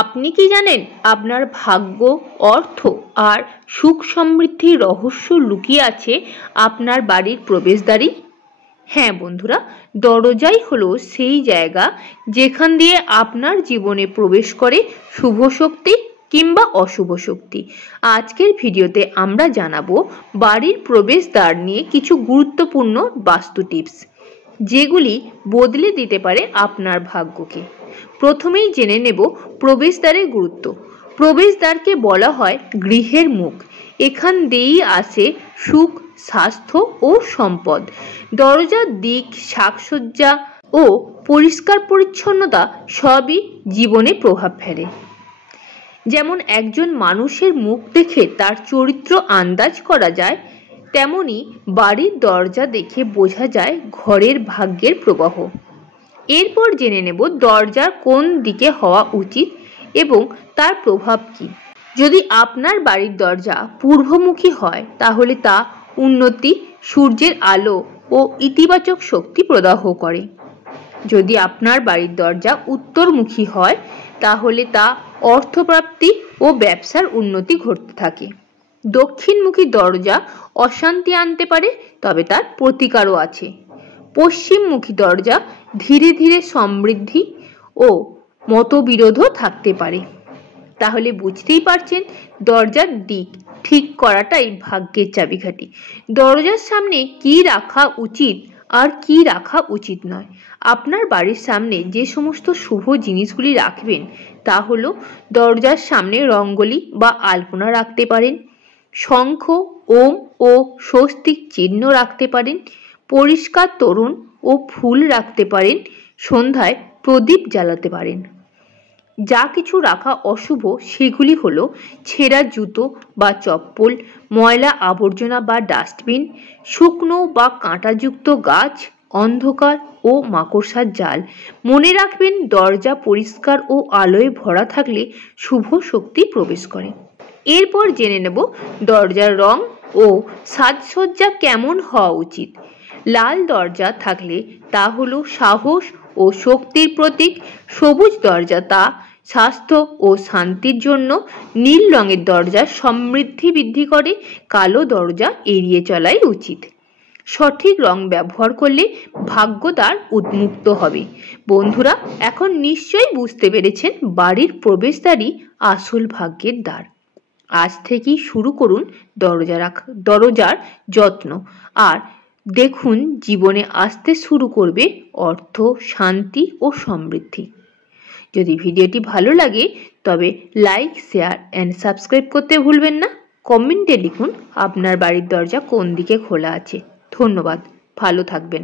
আপনি কি জানেন আপনার ভাগ্য, অর্থ আর সুখ সমৃদ্ধির রহস্য লুকিয়ে আছে আপনার বাড়ির প্রবেশদ্বারে? হ্যাঁ বন্ধুরা, দরজাই হলো সেই জায়গা যেখান দিয়ে আপনার জীবনে প্রবেশ করে শুভ শক্তি কিংবা অশুভ শক্তি। আজকের ভিডিওতে আমরা জানাবো বাড়ির প্রবেশদ্বার নিয়ে কিছু গুরুত্বপূর্ণ বাস্তু টিপস, যেগুলি বদলে দিতে পারে আপনার ভাগ্যকে। প্রথমেই জেনে নেব প্রবেশদ্বারের গুরুত্ব। প্রবেশদ্বারকে বলা হয় গৃহের মুখ। এখান দিয়েই আসে সুখ, স্বাস্থ্য ও সম্পদ। দরজার দিক, সাজসজ্জা ও পরিষ্কার পরিচ্ছন্নতা সবই জীবনে প্রভাব ফেলে। যেমন একজন মানুষের মুখ দেখে তার চরিত্র আন্দাজ করা যায়, তেমনি বাড়ির দরজা দেখে বোঝা যায় ঘরের ভাগ্যের প্রবাহ। এরপর জেনে নেব দরজার কোন দিকে হওয়া উচিত এবং তার প্রভাব কী। যদি আপনার বাড়ির দরজা পূর্বমুখী হয় তাহলে তা উন্নতি, সূর্যের আলো ও ইতিবাচক শক্তি প্রদাহ করে। যদি আপনার বাড়ির দরজা উত্তরমুখী হয় তাহলে তা অর্থপ্রাপ্তি ও ব্যবসার উন্নতি ঘটতে থাকে। দক্ষিণমুখী দরজা অশান্তি আনতে পারে, তবে তার প্রতিকারও আছে। পশ্চিমমুখী দরজা ধীরে ধীরে সমৃদ্ধি ও মতবিরোধও থাকতে পারে। তাহলে বুঝতেই পারছেন, দরজার দিক ঠিক করাটাই ভাগ্যের চাবিকাঠি। দরজার সামনে কি রাখা উচিত আর কি রাখা উচিত নয়। আপনার বাড়ির সামনে যে সমস্ত শুভ জিনিসগুলি রাখবেন তা হলো, দরজার সামনে রঙ্গোলি বা আলপনা রাখতে পারেন, শঙ্খ, ওম ও স্বস্তিক চিহ্ন রাখতে পারেন, পরিষ্কার তোরণ ও ফুল রাখতে পারেন, সন্ধ্যায় প্রদীপ জ্বালাতে পারেন। যা কিছু রাখা অশুভ সেগুলি হলো ছেঁড়া জুতো বা চপ্পল, ময়লা আবর্জনা বা ডাস্টবিন, শুকনো বা কাঁটাযুক্ত গাছ, অন্ধকার ও মাকড়সার জাল। মনে রাখবেন, দরজা পরিষ্কার ও আলোয় ভরা থাকলে শুভ শক্তি প্রবেশ করে। এরপর জেনে নেব দরজার রং ও সাজসজ্জা কেমন হওয়া উচিত। লাল দরজা থাকলে তা হলো সাহস ও শক্তির প্রতীক। সবুজ দরজা তা স্বাস্থ্য ও শান্তির জন্য। নীল রঙের দরজা সমৃদ্ধি বৃদ্ধি করে। কালো দরজা এড়িয়ে চলাই উচিত। সঠিক রং ব্যবহার করলে ভাগ্যদ্বার উন্মুক্ত হবে। বন্ধুরা, এখন নিশ্চয়ই বুঝতে পেরেছেন বাড়ির প্রবেশদ্বারই আসল ভাগ্যের দ্বার। আজ থেকেই শুরু করুন দরজার যত্ন, আর দেখুন জীবনে আসতে শুরু করবে অর্থ, শান্তি ও সমৃদ্ধি। যদি ভিডিওটি ভালো লাগে তবে লাইক, শেয়ার অ্যান্ড সাবস্ক্রাইব করতে ভুলবেন না। কমেন্টে লিখুন আপনার বাড়ির দরজা কোন দিকে খোলা আছে। ধন্যবাদ, ভালো থাকবেন।